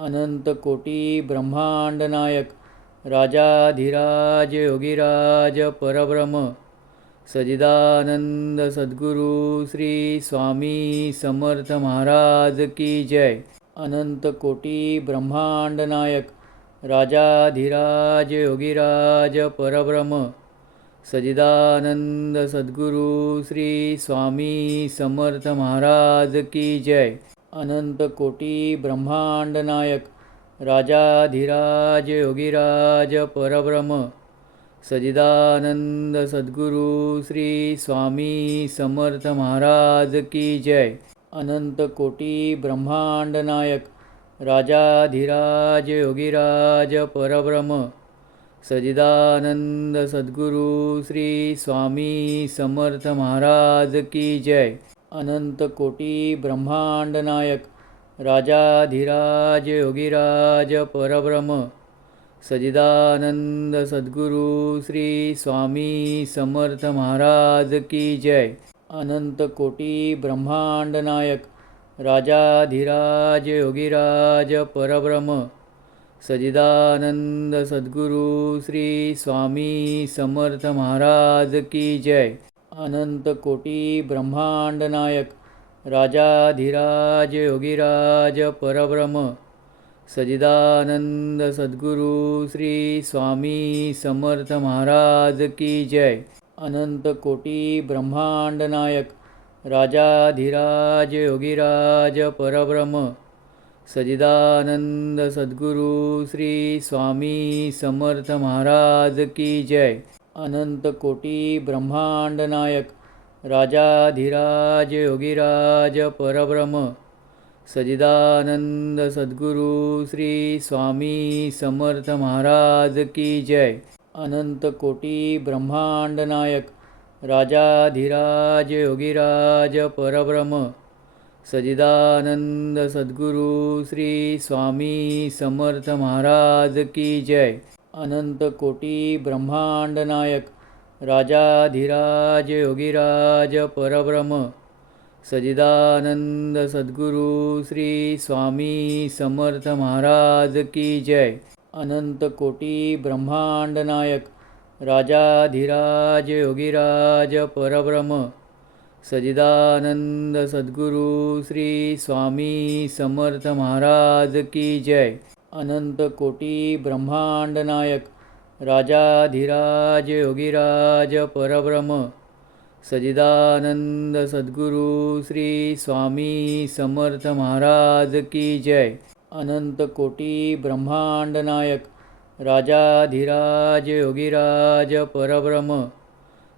अनंत कोटी ब्रह्मांड नायक राजाधिराज योगीराज परब्रह्म सजिदानंद सद्गुरु श्री स्वामी समर्थ महाराज की जय। अनंत कोटी ब्रह्मांड नायक राजाधिराज योगीराज परब्रह्म सजिदानंद सद्गुरु श्री स्वामी समर्थ महाराज की जय। अनंत कोटी ब्रह्मांड नायक राजाधिराज योगीराज परब्रह्म सजिदानंद सद्गुरु श्री स्वामी समर्थ महाराज की जय। अनंत कोटी ब्रह्मांड नायक राजाधिराज योगीराज परब्रह्म सजिदानंद सद्गुरु श्री स्वामी समर्थ महाराज की जय। अनंत कोटी ब्रह्मांड नायक राजाधिराज योगीराज परब्रह्म सजिदानंद सद्गुरु श्री स्वामी समर्थ महाराज की जय। अनंत कोटी ब्रह्मांड नायक राजाधिराज योगीराज परब्रह्म सजिदानंद सद्गुरु श्री स्वामी समर्थ महाराज की जय। अनंत कोटी ब्रह्मांड नायक राजाधिराज योगीराज परब्रह्म सजिदानंद सद्गुरु श्री स्वामी समर्थ महाराज की जय। अनंत कोटी ब्रह्मांड नायक राजाधिराज योगीराज परब्रह्म सजिदानंद सद्गुरु श्री स्वामी समर्थ महाराज की जय। अनंत कोटी ब्रह्मांड नायक राजाधिराज योगीराज परब्रह्म सजिदानंद सद्गुरु श्री स्वामी समर्थ महाराज की जय। अनंत कोटी ब्रह्मांड नायक राजाधिराज योगीराज परब्रह्म सजिदानंद सद्गुरु श्री स्वामी समर्थ महाराज की जय। अनंत कोटी ब्रह्मांड नायक राजाधिराज योगीराज परब्रह्म सजिदानंद सद्गुरु श्री स्वामी समर्थ महाराज की जय। अनंत कोटी ब्रह्मांड नायक राजाधिराज योगीराज परब्रह्म सजिदानंद सद्गुरु श्री स्वामी समर्थ महाराज की जय। अनंत कोटी ब्रह्मांड नायक राजाधिराज योगीराज परब्रह्म सजिदानंद सद्गुरु श्री स्वामी समर्थ महाराज की जय। अनंत कोटी ब्रह्मांड नायक राजाधिराज योगीराज परब्रह्म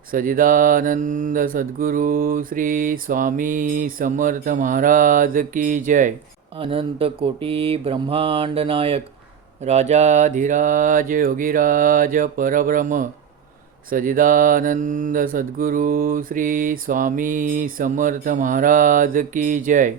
सजिदानंद सद्गुरु श्री स्वामी समर्थ महाराज की जय। अनंत कोटी ब्रह्मांड नायक राजाधिराज योगीराज परब्रह्म सजिदानंद सद्गुरु श्री स्वामी समर्थ महाराज की जय।